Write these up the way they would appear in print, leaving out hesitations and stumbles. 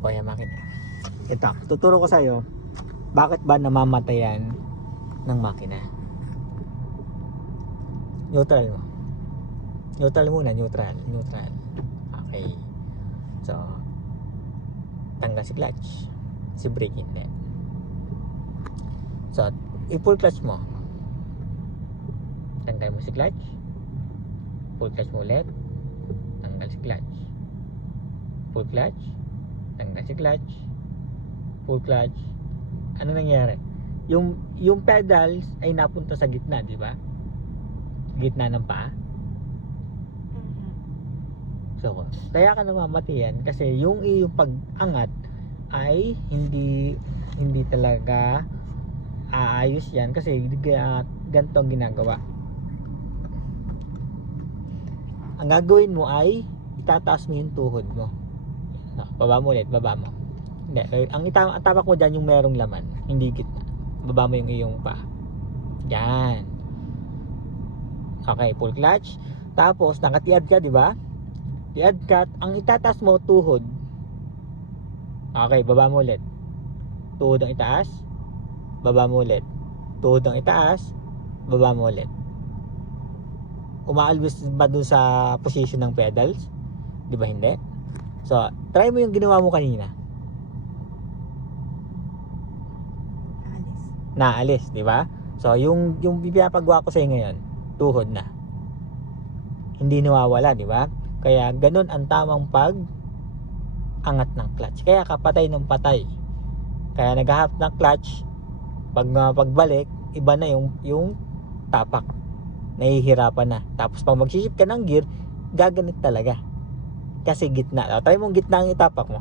O yan makina. Ito, tuturo ko sa'yo bakit ba namamatayan ng makina. Neutral mo. Neutral muna, neutral. Okay. So, tanggal si clutch. Si brake hindi. So, i-full clutch mo. Tanggal mo si clutch. Full clutch mo ulit. Tanggal si clutch. Full clutch. Tanggal si clutch. Full clutch. Ano nangyari? Yung pedals ay napunta sa gitna, di ba? Gitna ng paa. So, kaya ka namamatayan kasi yung iyong pag-angat ay hindi talaga aayos yan kasi ganito ang ginagawa. Ang gagawin mo ay itataas mo yung tuhod mo. No, baba mo ulit, baba mo. Hindi, ang tapak mo dyan yung merong laman, hindi gitna. Baba mo yung iyong paa. Yan. Okay, full clutch. Tapos nakatiad ka, di ba? Tiad ka, ang itataas mo tuhod. Okay, baba mo ulit. Tuhod ang itaas. Baba mo ulit. Tuhod ang itaas. Baba mo ulit. Umaalbos ba dun sa position ng pedals? Di ba hindi? So, try mo yung ginawa mo kanina. Naalis, di ba? So, yung pinapagawa ko sa'yo ngayon, tuhod na. Hindi nawawala, di ba? Kaya ganun ang tamang angat ng clutch. Kaya kapatay ng patay. Kaya naghahap ng clutch, pagbalik, iba na yung tapak. Nahihirapan na. Tapos pag mag-shift ka ng gear, gaganit talaga. Kasi gitna. O, try mo gitna ang itapak mo.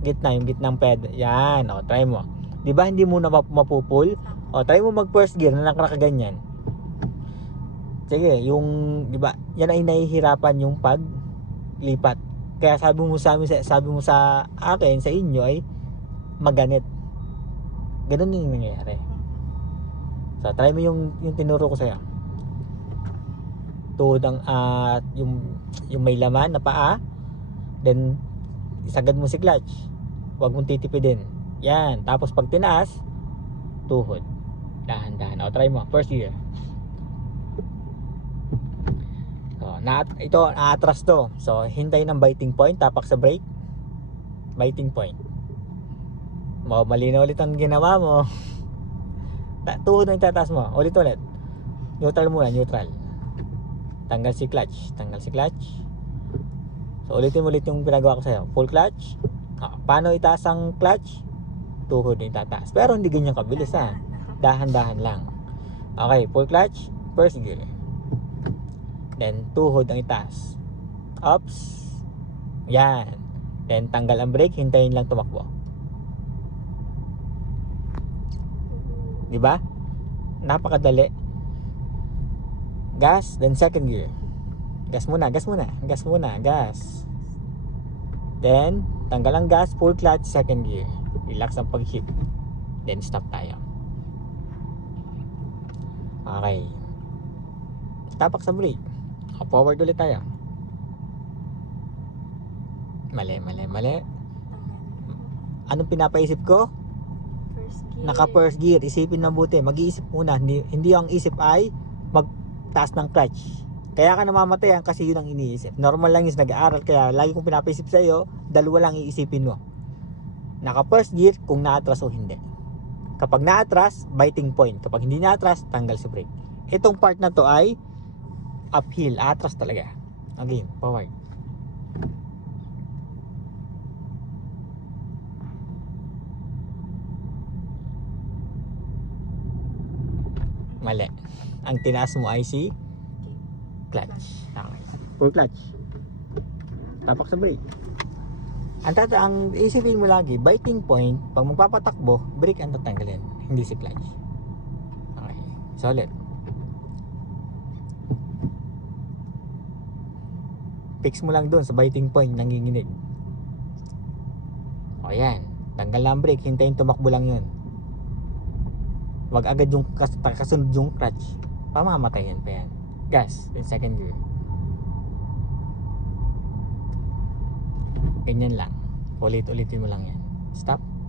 Gitna, yung gitnang pedal. Yan, o, try mo. Di ba hindi mo na mapupul? O, try mo mag first gear na nakakaganyan. Sige, yung, di ba, yan ay nahihirapan yung paglipat. Kaya sabi mo sa akin, sa inyo ay maganit. Ganun yung nangyayari. So, try mo yung tinuro ko sa'yo. Tuhod ang yung may laman na paa. Then, isagad mo si clutch. Huwag mong titipidin. Yan. Tapos pag tinaas, tuhod. Dahan-dahan. O, try mo. First gear. So, ito, naatras to. So, hintay ng biting point. Tapak sa brake. Biting point. Mali na ulit ang ginawa mo. Tuhod na itataas mo. Ulit. Neutral muna, neutral. Tanggal si clutch. So, ulitin mo ulit yung pinagawa ko sa'yo. Full clutch. Paano itaas ang clutch? Tuhod na itataas. Pero hindi ganyan kabilis, ha. Dahan-dahan lang. Okay, full clutch. First gear. Then, tuhod ang itaas. Ups. Yan. Then, tanggal ang brake. Hintayin lang tumakbo. Diba? Napakadali. Gas. Then, second gear. Gas muna. Then, tanggal ang gas. Full clutch. Second gear. Relax ang pag-hit. Then, stop tayo. Okay. Tapak sa brake. Forward ulit tayo. Mali. Anong pinapaisip ko? First gear. Naka first gear. Isipin mabuti. Mag-iisip muna. Hindi ang isip ay magtaas ng clutch. Kaya ka namamatayan kasi yun ang iniisip. Normal lang yung nag-aaral. Kaya lagi kong pinapaisip sa iyo, dalawa lang iisipin mo. Naka first gear kung naatras o hindi. Kapag naatras, biting point. Kapag hindi naatras, tanggal si brake. Itong part na to ay uphill, atras talaga. Again, forward. Mali. Ang tinaas mo ay si clutch. Okay. Full clutch. Tapak sa brake. Ang isipin mo lagi, biting point, pag magpapatakbo, brake ang tatanggalin, hindi si clutch. Okay. Solid. Fix mo lang doon sa biting point, nanginginig. O yan, tanggal na ang brake, hintayin tumakbo lang yun. Wag agad yung kasunod yung clutch, pamamatayin pa yan. Gas, then second gear. Ganyan lang. Ulit-ulitin mo lang yan. Stop.